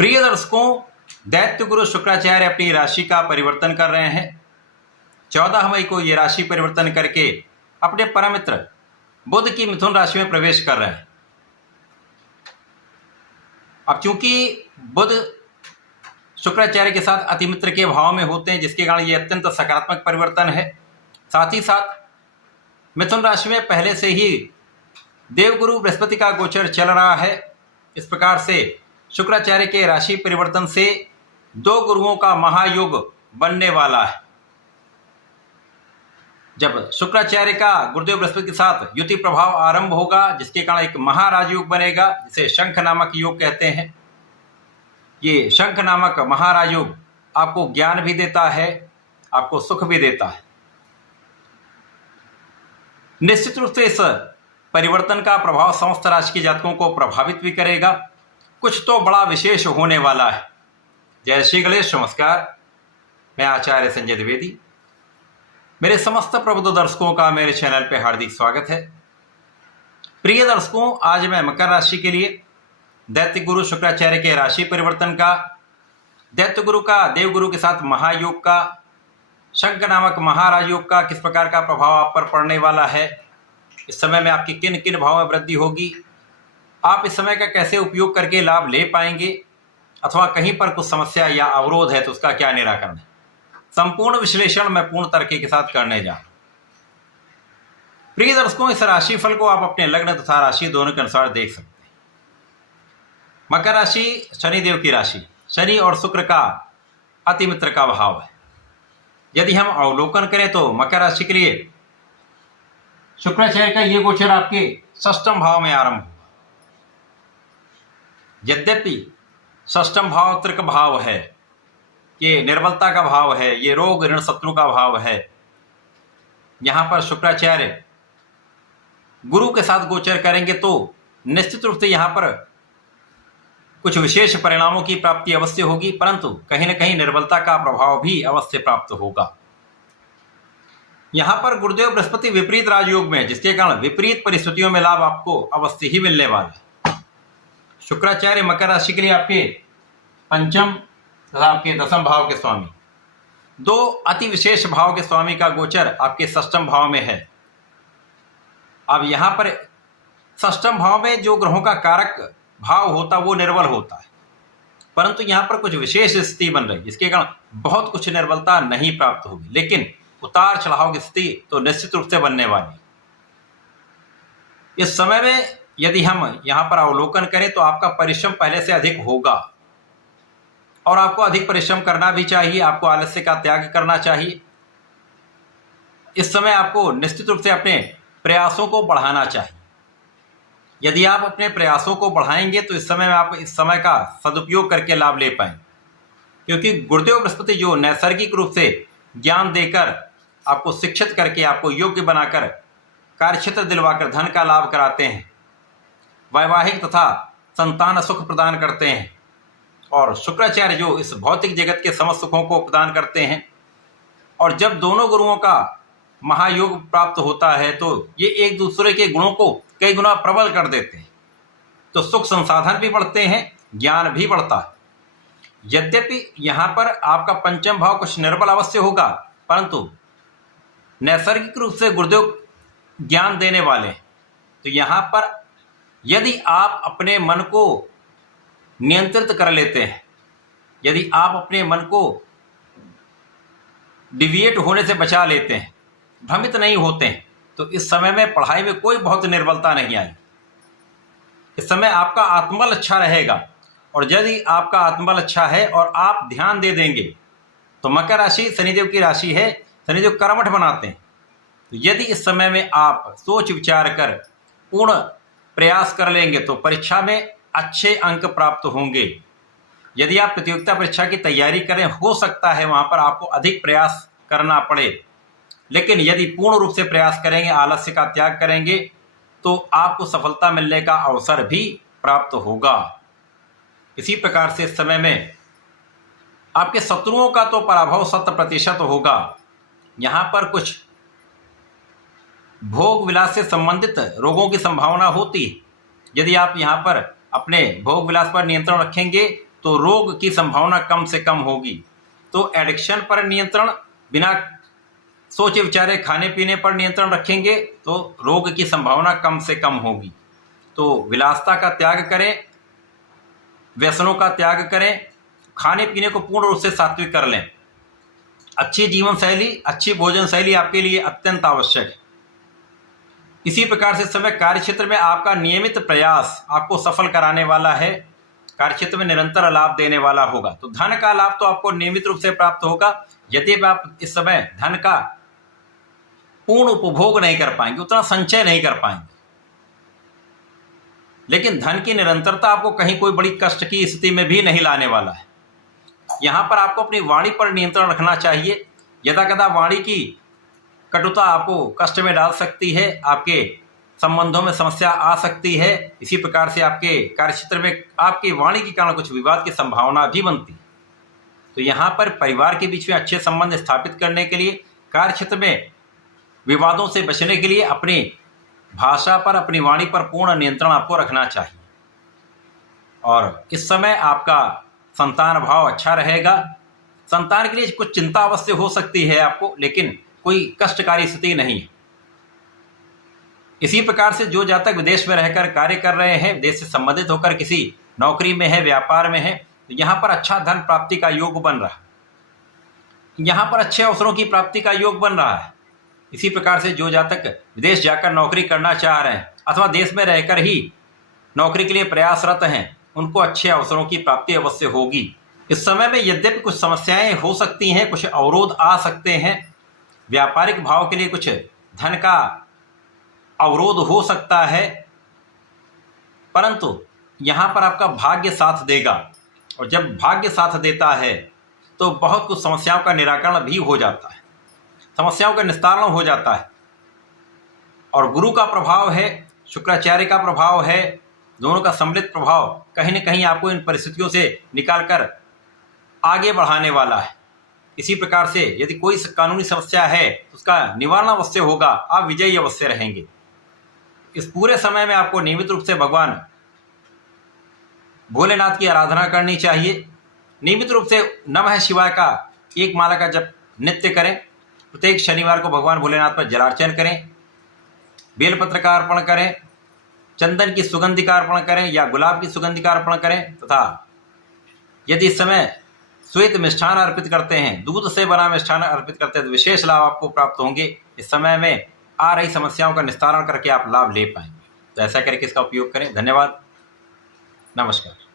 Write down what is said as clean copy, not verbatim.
प्रिय दर्शकों, दैत्य गुरु शुक्राचार्य अपनी राशि का परिवर्तन कर रहे हैं। 14 मई को ये राशि परिवर्तन करके अपने परम मित्र बुध की मिथुन राशि में प्रवेश कर रहे हैं। अब चूंकि बुध शुक्राचार्य के साथ अतिमित्र के भाव में होते हैं, जिसके कारण ये अत्यंत सकारात्मक परिवर्तन है। साथ ही साथ मिथुन राशि में पहले से ही देवगुरु बृहस्पति का गोचर चल रहा है। इस प्रकार से शुक्राचार्य के राशि परिवर्तन से दो गुरुओं का महायोग बनने वाला है। जब शुक्राचार्य का गुरुदेव बृहस्पति के साथ युति प्रभाव आरंभ होगा, जिसके कारण एक महाराज योग बनेगा, जिसे शंख नामक योग कहते हैं। ये शंख नामक महाराज योग आपको ज्ञान भी देता है, आपको सुख भी देता है। निश्चित रूप से इस परिवर्तन का प्रभाव समस्त राशि के जातकों को प्रभावित भी करेगा। कुछ तो बड़ा विशेष होने वाला है। जय श्री गणेश, नमस्कार। मैं आचार्य संजय द्विवेदी। मेरे समस्त प्रबुद्ध दर्शकों का मेरे चैनल पे हार्दिक स्वागत है। प्रिय दर्शकों, आज मैं मकर राशि के लिए दैत्य गुरु शुक्राचार्य के राशि परिवर्तन का, दैत्य गुरु का देवगुरु के साथ महायोग का, शंख नामक महाराज योग का किस प्रकार का प्रभाव आप पर पड़ने वाला है, इस समय में आपकी किन किन भाव में वृद्धि होगी, आप इस समय का कैसे उपयोग करके लाभ ले पाएंगे, अथवा कहीं पर कुछ समस्या या अवरोध है तो उसका क्या निराकरण है, संपूर्ण विश्लेषण मैं पूर्ण तरीके के साथ करने जा रहा हूं। प्रिय दर्शकों, इस राशिफल को आप अपने लग्न तथा राशि दोनों के अनुसार देख सकते हैं। मकर राशि शनिदेव की राशि, शनि और शुक्र का अतिमित्र का भाव है। यदि हम अवलोकन करें तो मकर राशि के लिए शुक्राचार्य का ये गोचर आपके षष्ठम भाव में आरंभ होगा। यद्यपि षष्ठम भाव त्रिक भाव है, ये निर्बलता का भाव है, ये रोग ऋण शत्रु का भाव है। यहां पर शुक्राचार्य गुरु के साथ गोचर करेंगे तो निश्चित रूप से यहां पर कुछ विशेष परिणामों की प्राप्ति अवश्य होगी, परंतु कहीं न कहीं निर्बलता का प्रभाव भी अवश्य प्राप्त होगा। यहां पर गुरुदेव बृहस्पति विपरीत राजयोग में, जिसके कारण विपरीत परिस्थितियों में लाभ आपको अवश्य ही मिलने वाला है। शुक्राचार्य मकर राशि के लिए आपके पंचम तथा आपके दसम भाव के स्वामी, दो अति विशेष भाव के स्वामी का गोचर आपके षष्ठम भाव में है। अब यहां पर षष्ठम भाव में जो ग्रहों का कारक भाव होता वो निर्बल होता है, परंतु यहां पर कुछ विशेष स्थिति बन रही है, जिसके कारण बहुत कुछ निर्बलता नहीं प्राप्त होगी, लेकिन उतार चढ़ाव की स्थिति तो निश्चित रूप से बनने वाली। इस समय में यदि हम यहां पर अवलोकन करें तो आपका परिश्रम पहले से अधिक होगा और आपको अधिक परिश्रम करना भी चाहिए, आपको आलस्य का त्याग करना चाहिए। इस समय आपको निश्चित रूप से अपने प्रयासों को बढ़ाना चाहिए। यदि आप अपने प्रयासों को बढ़ाएंगे तो इस समय में आप इस समय का सदुपयोग करके लाभ ले पाएंगे, क्योंकि गुरुदेव बृहस्पति जो नैसर्गिक रूप से ज्ञान देकर, आपको शिक्षित करके, आपको योग्य बनाकर, कार्यक्षेत्र दिलवाकर धन का लाभ कराते हैं, वैवाहिक तथा संतान सुख प्रदान करते हैं, और शुक्राचार्य जो इस भौतिक जगत के समस्त सुखों को प्रदान करते हैं। और जब दोनों गुरुओं का महायोग प्राप्त होता है तो ये एक दूसरे के गुणों को कई गुना प्रबल कर देते हैं, तो सुख संसाधन भी बढ़ते हैं, ज्ञान भी बढ़ता है। यद्यपि यहाँ पर आपका पंचम भाव कुछ निर्बल अवश्य होगा, परंतु नैसर्गिक रूप से गुरुदेव ज्ञान देने वाले हैं। तो यहाँ पर यदि आप अपने मन को नियंत्रित कर लेते हैं, यदि आप अपने मन को डिविएट होने से बचा लेते हैं, भ्रमित नहीं होते हैं, तो इस समय में पढ़ाई में कोई बहुत निर्बलता नहीं आई। इस समय आपका आत्मबल अच्छा रहेगा, और यदि आपका आत्मबल अच्छा है और आप ध्यान दे देंगे तो मकर राशि शनिदेव की राशि है, शनिदेव कर्मठ बनाते हैं। तो यदि इस समय में आप सोच विचार कर पूर्ण प्रयास कर लेंगे तो परीक्षा में अच्छे अंक प्राप्त होंगे। यदि आप प्रतियोगिता परीक्षा की तैयारी करें, हो सकता है वहां पर आपको अधिक प्रयास करना पड़े, लेकिन यदि पूर्ण रूप से प्रयास करेंगे, आलस्य का त्याग करेंगे, तो आपको सफलता मिलने का अवसर भी प्राप्त होगा। इसी प्रकार से इस समय में आपके शत्रुओं का तो पराभव 100% होगा। यहाँ पर कुछ भोग विलास से संबंधित रोगों की संभावना होती है। यदि आप यहाँ पर अपने भोग विलास पर नियंत्रण रखेंगे तो रोग की संभावना कम से कम होगी। तो एडिक्शन पर नियंत्रण, बिना सोचे विचारे खाने पीने पर नियंत्रण रखेंगे तो रोग की संभावना कम से कम होगी। तो विलासिता का त्याग करें, व्यसनों का त्याग करें, खाने पीने को पूर्ण रूप से सात्विक कर लें। अच्छी जीवन शैली, अच्छी भोजन शैली आपके लिए अत्यंत आवश्यक है। इसी प्रकार से समय कार्यक्षेत्र में आपका नियमित प्रयास आपको सफल कराने वाला है, कार्यक्षेत्र में निरंतर लाभ देने वाला होगा। तो धन का लाभ तो आपको नियमित रूप से प्राप्त होगा। यदि आप इस समय धन का पूर्ण उपभोग नहीं कर पाएंगे, उतना संचय नहीं कर पाएंगे, लेकिन धन की निरंतरता आपको कहीं कोई बड़ी कष्ट की स्थिति में भी नहीं लाने वाला है। यहां पर आपको अपनी वाणी पर नियंत्रण रखना चाहिए। यदा कदा वाणी की कटुता आपको कष्ट में डाल सकती है, आपके संबंधों में समस्या आ सकती है। इसी प्रकार से आपके कार्यक्षेत्र में आपकी वाणी के कारण कुछ विवाद की संभावना भी बनती है। तो यहाँ पर परिवार के बीच में अच्छे संबंध स्थापित करने के लिए, कार्यक्षेत्र में विवादों से बचने के लिए अपनी भाषा पर, अपनी वाणी पर पूर्ण नियंत्रण आपको रखना चाहिए। और इस समय आपका संतान भाव अच्छा रहेगा। संतान के लिए कुछ चिंता अवश्य हो सकती है आपको, लेकिन कोई कष्टकारी स्थिति नहीं है। इसी प्रकार से जो जातक विदेश में रहकर कार्य कर रहे हैं, विदेश से संबंधित होकर किसी नौकरी में है, व्यापार में है, तो यहाँ पर अच्छा धन प्राप्ति का योग बन रहा है। यहाँ पर अच्छे अवसरों की प्राप्ति का योग बन रहा है। इसी प्रकार से जो जातक विदेश जाकर नौकरी करना चाह रहे हैं अथवा देश में रहकर ही नौकरी के लिए प्रयासरत हैं, उनको अच्छे अवसरों की प्राप्ति अवश्य होगी। इस समय में यद्यपि कुछ समस्याएं हो सकती हैं, कुछ अवरोध आ सकते हैं, व्यापारिक भाव के लिए कुछ धन का अवरोध हो सकता है, परंतु यहाँ पर आपका भाग्य साथ देगा। और जब भाग्य साथ देता है तो बहुत कुछ समस्याओं का निराकरण भी हो जाता है, समस्याओं का निस्तारण हो जाता है। और गुरु का प्रभाव है, शुक्राचार्य का प्रभाव है, दोनों का सम्मिलित प्रभाव कहीं न कहीं आपको इन परिस्थितियों से निकालकर आगे बढ़ाने वाला है। इसी प्रकार से यदि कोई कानूनी समस्या है तो उसका निवारण अवश्य होगा, आप विजयी अवश्य रहेंगे। इस पूरे समय में आपको नियमित रूप से भगवान भोलेनाथ की आराधना करनी चाहिए। नियमित रूप से नमः शिवाय का एक माला का जप नित्य करें। प्रत्येक शनिवार को भगवान भोलेनाथ पर जलार्चन करें, बेलपत्र का अर्पण करें, चंदन की सुगंधि का अर्पण करें या गुलाब की सुगंधि का अर्पण करें। तथा यदि इस समय श्वेत मिष्ठान अर्पित करते हैं, दूध से बना मिष्ठान अर्पित करते हैं, तो विशेष लाभ आपको प्राप्त होंगे। इस समय में आ रही समस्याओं का निस्तारण करके आप लाभ ले पाएंगे। तो ऐसा करके इसका उपयोग करें। धन्यवाद, नमस्कार।